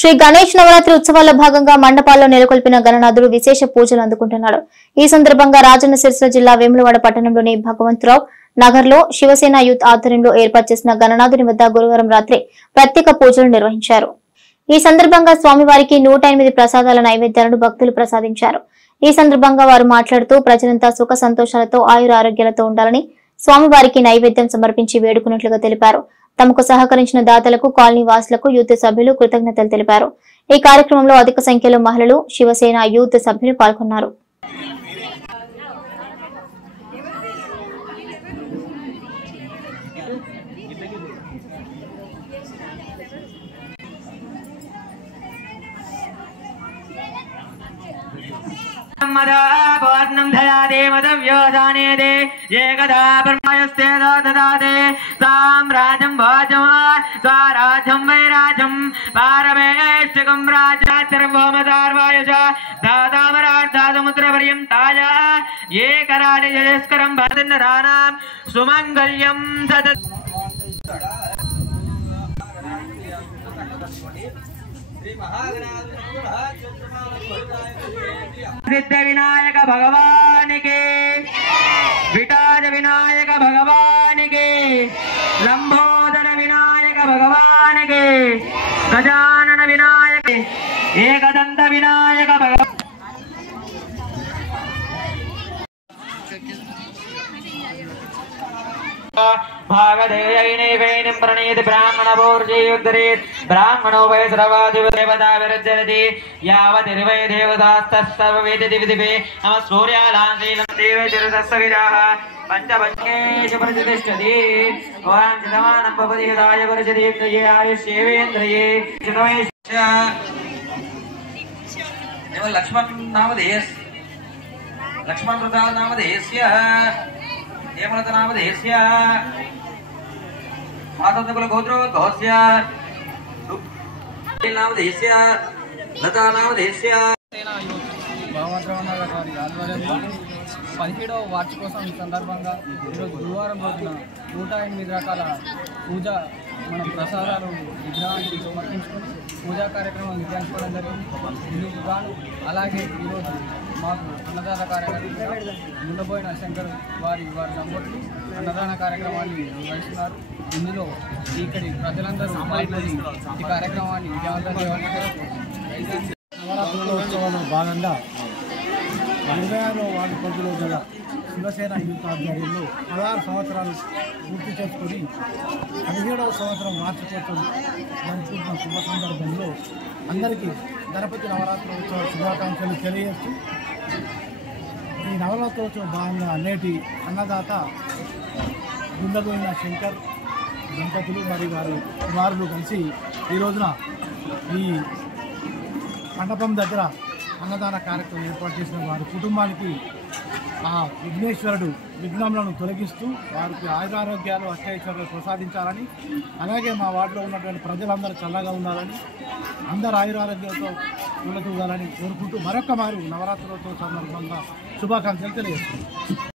శ్రీ గణేష్ నవరాత్రి ఉత్సవాల్లో భాగంగా మండపాల్లో నెలకొల్పిన గణనాథుడు విశేష పూజలు అందుకుంటున్నాడు. ఈ సందర్భంగా రాజన్న సిరిసిల్ల జిల్లా వేములవాడ పట్టణంలోని భగవంతరావు నగర్ లో శివసేన యూత్ ఆధ్వర్యంలో ఏర్పాటు చేసిన గణనాథుని వద్ద గురువారం రాత్రి ప్రత్యేక పూజలు నిర్వహించారు. ఈ సందర్భంగా స్వామివారికి 108 ప్రసాదాల నైవేద్యాలను భక్తులు ప్రసాదించారు. ఈ సందర్భంగా వారు మాట్లాడుతూ ప్రజలంతా సుఖ సంతోషాలతో ఆయుర ఆరోగ్యాలతో ఉండాలని స్వామివారికి నైవేద్యం సమర్పించి వేడుకున్నట్లుగా తెలిపారు. తమకు సహకరించిన దాతలకు, కాలనీ వాసులకు యూత్ సభ్యులు కృతజ్ఞతలు తెలిపారు. ఈ కార్యక్రమంలో అధిక సంఖ్యలో మహిళలు, శివసేన యూత్ సభ్యులు పాల్గొన్నారు. पूर्णं दयादे मदव्योदानेदे एकदा ब्रह्मयस्ते ददादे साम्राज्यं भोजं स्वाराज्यं वैराज्यं पारमेष्टिकं राजातिर्भौमदार्वायुज दादामरार्धासमुद्रपर्यन्ताय एकराजयस्करं भरतनराणां सुमङ्गल्यं सदत् सिद्ध विनायक भगवान के, विटाज विनायक भगवान के, लंबोदर विनायक भगवान के, गजानन विनायक, एकदंत विनायक भगवान भागदेयैनैवेनं प्रणीत ब्राह्मणभोर्जयोद्धरेत् ब्राह्मणो वै सर्वाधिदेवता विरजति यावतिर्वै देवतास्तत्सर्ववेदिदिविदिवे नमः सूर्यालांशीलं देवतिरसस्सविराः पञ्चपञ्चेषु प्रतिष्ठति ओं चिदमानं भवति यदाय वर्षदीप्तये आयुष्येवेन्द्रिये चिदमेश्च एवं लक्ष्मण नामधेयस् लक्ष्मण प्रसाद नामधेयस्य हेमलता नामधेयस्य मातंकुल गोत्रोद्भवस्य नामधेयस्य लता नामधेयस्य భగవంతరావు నగర్ గారి ఆధ్వర్యంలో 17వ వార్షికోత్సవం ఈ సందర్భంగా ఈరోజు గురువారం రోజున 108 రకాల పూజ మనం ప్రసాదాలు విగ్రహానికి సమర్పించుకొని పూజా కార్యక్రమం నిర్వహించుకోవడం జరిగింది. ఇందుకు గాను అలాగే ఈరోజు మాకు అన్నదాన కార్యక్రమం ముండబోయిన శంకర్ వారి దంపతులు అన్నదాన కార్యక్రమాన్ని నిర్వహిస్తున్నారు. ఇందులో ఇక్కడి ప్రజలందరూ పాల్గొని ఈ కార్యక్రమాన్ని విజయవంతం చేయాలని నవరాత్రుల ఉత్సవంలో భాగంగా 26వ వార్డు పరిధిలో గల శివసేన యూత్ ఆధ్వర్యంలో 16 సంవత్సరాలు పూర్తి చేసుకొని 17వ సంవత్సరం వార్షికోత్సవం జరుపుకుంటున్న శుభ సందర్భంలో అందరికీ గణపతి నవరాత్రోత్సవ శుభాకాంక్షలు తెలియజేస్తూ ఈ నవరాత్రోత్సవం భాగంగా నేటి అన్నదాత గుండెపోయిన శంకర్ దంపతులు మరియు వారి కుమారులు కలిసి ఈ రోజున ఈ మండపం దగ్గర అన్నదాన కార్యక్రమం ఏర్పాటు చేసిన వారి కుటుంబానికి ఆ విఘ్నేశ్వరుడు విఘ్నములను తొలగిస్తూ వారికి ఆయురారోగ్యాలు అష్టైశ్వర్యాలు ప్రసాదించాలని, అలాగే మా వార్డులో ఉన్నటువంటి ప్రజలందరూ చల్లగా ఉండాలని, అందరూ ఆయురారోగ్యాలతో తూగాలని కోరుకుంటూ మరొక మారు నవరాత్రులతో సందర్భంగా శుభాకాంక్షలు తెలియజేస్తున్నాం.